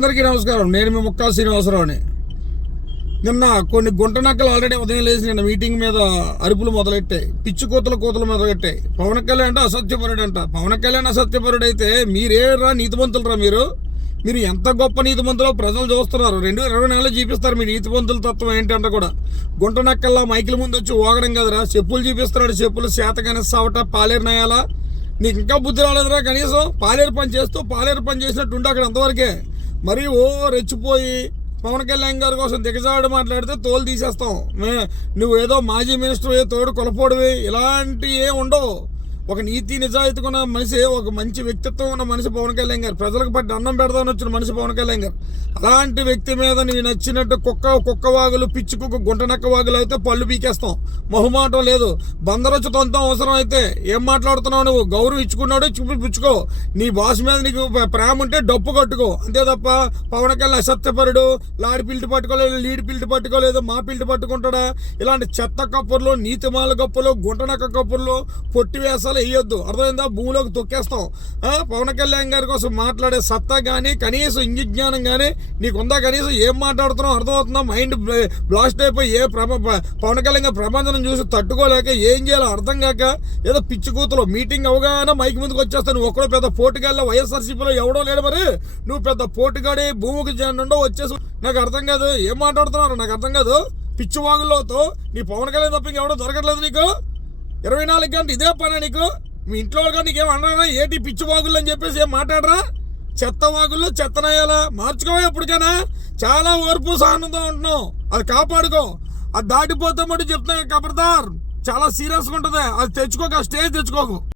అందరికీ నమస్కారం. నేను మీ ముక్కా శ్రీనివాసరావుని. నిన్న కొన్ని గుంట నక్కలు ఆల్రెడీ ఉదయం లేచి నిన్న మీటింగ్ మీద అరుపులు మొదలెట్టాయి. పిచ్చి కూతలు కూతలు మొదలెట్టాయి. పవన్ కళ్యాణ్ అంటే అసత్యపరుడు అంట. పవన్ కళ్యాణ్ అసత్యపరుడు అయితే మీరేరా నీతిమంతులరా మీరు? మీరు ఎంత గొప్ప నీతిమంతులో ప్రజలు చూస్తున్నారు? రెండు ఇరవై నెలలు చూపిస్తారు మీ నీతిమంతుల తత్వం ఏంటంటే కూడా. గుంట నక్కల్లా మైకిల ముందు వచ్చి ఓగడం కదరా. చెప్పులు చూపిస్తున్నాడు. చెప్పులు శాతగానే సవట పాలేరు నయాలా. నీకు ఇంకా బుద్ధి రాలేదురా కనీసం. పాలేరు పని చేస్తూ పాలేరు పని చేసినట్టు ఉండే అక్కడ అంతవరకే. మరి ఓ రెచ్చిపోయి పవన్ కళ్యాణ్ గారి కోసం దిగజాడు మాట్లాడితే తోలు తీసేస్తాం. మే నువ్వు ఏదో మాజీ మినిస్టర్ తోడు కొలపోడివి. ఇలాంటివి ఏ ఉండవు. ఒక నీతి నిజాయితీ ఉన్న మనిషి ఒక మంచి వ్యక్తిత్వం ఉన్న మనిషి పవన్ కళ్యాణ్ గారు ప్రజలకు పట్టి అన్నం పెడదామని వచ్చిన మనిషి పవన్ కళ్యాణ్ గారు. అలాంటి వ్యక్తి మీద నీవు నచ్చినట్టు కుక్క కుక్క వాగులు పిచ్చి కుక్క గుంటనక్క వాగులు అయితే పళ్ళు పీకేస్తాం. మొహమాటం లేదు. బందరొచ్చు తొంతం అవసరం అయితే ఏం మాట్లాడుతున్నావు నువ్వు? గౌరవం ఇచ్చుకున్నాడు చూపించుకో నీ బాస్ మీద నీకు ప్రేమ ఉంటే డప్పు కట్టుకో. అంతే తప్ప పవన్ కళ్యాణ్ అసత్యపరుడు లాడి పిల్టి పట్టుకోలేదు లీడ్ పిల్టి పట్టుకోలేదు మా పిల్టి పట్టుకుంటాడా? ఇలాంటి చెత్త కప్పుర్లు నీతిమాల కప్పులు గుంటనక్క కప్పుర్లు పొట్టి వేసాలు వేయొద్దు అర్థమైందా? భూమిలోకి తొక్కేస్తాం. ఆ, పవన్ కళ్యాణ్ గారి కోసం మాట్లాడే సత్తా కానీ కనీసం ఇంగి జ్ఞానం నీకు నీకుందా? కనీసం ఏం మాట్లాడుతున్నావు? అర్థమవుతుందా? మైండ్ బ్లాస్ట్ అయిపోయి ఏ ప్రమ పవన్ కళ్యాణ్ గారి ప్రపంచం చూసి తట్టుకోలేక ఏం చేయాలో అర్థం కాక ఏదో పిచ్చి కూతురు మీటింగ్ అవగానే మైక్ ముందుకు వచ్చేస్తాను నువ్వు ఒక్కడో పెద్ద పోటుగాళ్ళ వైఎస్ఆర్సీపీలో ఎవడో లేడు మరి. నువ్వు పెద్ద పోటుగాడి భూమికి జెండా వచ్చేసి నాకు అర్థం కాదు. ఏం మాట్లాడుతున్నారు? నాకు అర్థం కాదు. పిచ్చివాగులోతో నీ పవన్ కళ్యాణ్ తప్ప ఇంకెవడో దొరకట్లేదు నీకు. ఇరవై నాలుగు గంటలు ఇదే పని నీకు? మీ ఇంట్లో వాళ్ళు నీకు ఏం అన్నారా ఏంటి పిచ్చి వాగులు అని చెప్పేసి ఏం మాట్లాడరా? చెత్త వాగుల్లో చెత్తనయ్యాలా మార్చుకోవా ఎప్పటికైనా? చాలా ఓర్పు సహనంతో ఉంటున్నాం అది కాపాడుకో. అది దాటిపోతే మటు చెప్తున్నా కబర్దార్. చాలా సీరియస్గా ఉంటుంది. అది తెచ్చుకోక ఆ స్టేజ్ తెచ్చుకోకు.